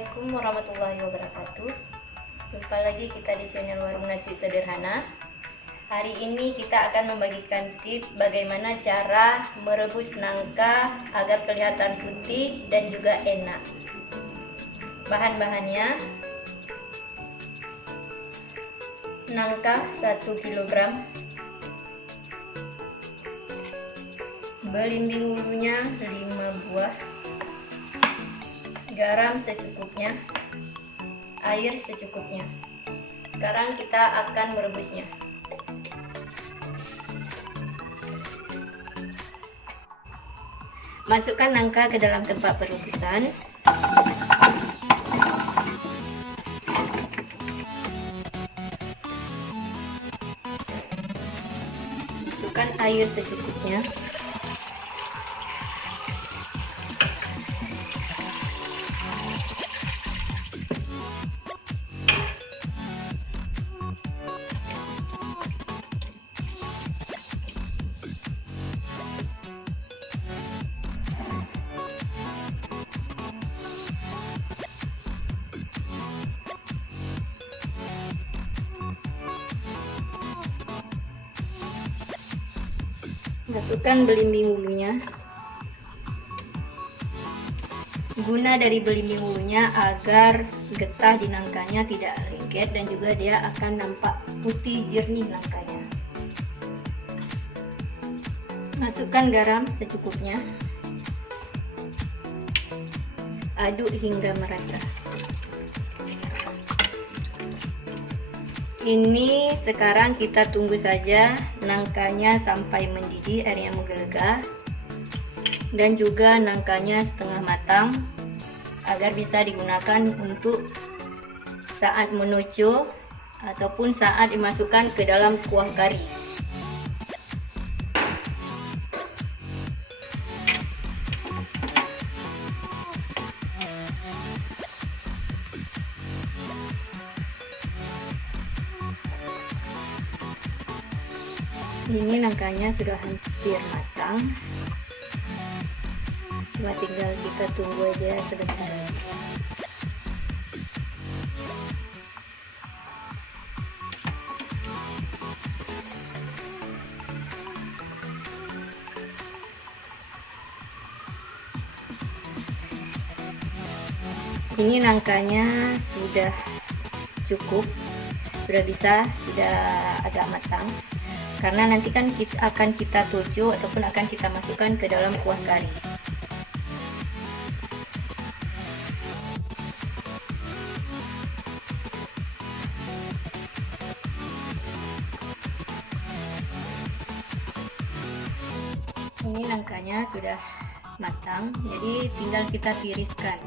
Assalamualaikum warahmatullahi wabarakatuh. Jumpa lagi kita di channel Warung Nasi Sederhana. Hari ini kita akan membagikan tips bagaimana cara merebus nangka agar kelihatan putih dan juga enak. Bahan-bahannya: nangka 1 kg, belimbing wulunya 5 buah, garam secukupnya, air secukupnya. Sekarang kita akan merebusnya. Masukkan nangka ke dalam tempat perebusan. Masukkan air secukupnya. Masukkan belimbing wulunya. Guna dari belimbing wulunya agar getah di nangkanya tidak lengket dan juga dia akan nampak putih jernih nangkanya. Masukkan garam secukupnya. Aduk hingga merata. Ini sekarang kita tunggu saja nangkanya sampai mendidih, airnya menggelegah, dan juga nangkanya setengah matang agar bisa digunakan untuk saat menoco ataupun saat dimasukkan ke dalam kuah kari. Ini nangkanya sudah hampir matang, cuma tinggal kita tunggu aja sebentar lagi. Ini nangkanya sudah cukup, sudah agak matang. Karena nanti kan akan kita tuju ataupun akan kita masukkan ke dalam kuah kari. Ini nangkanya sudah matang, jadi tinggal kita tiriskan.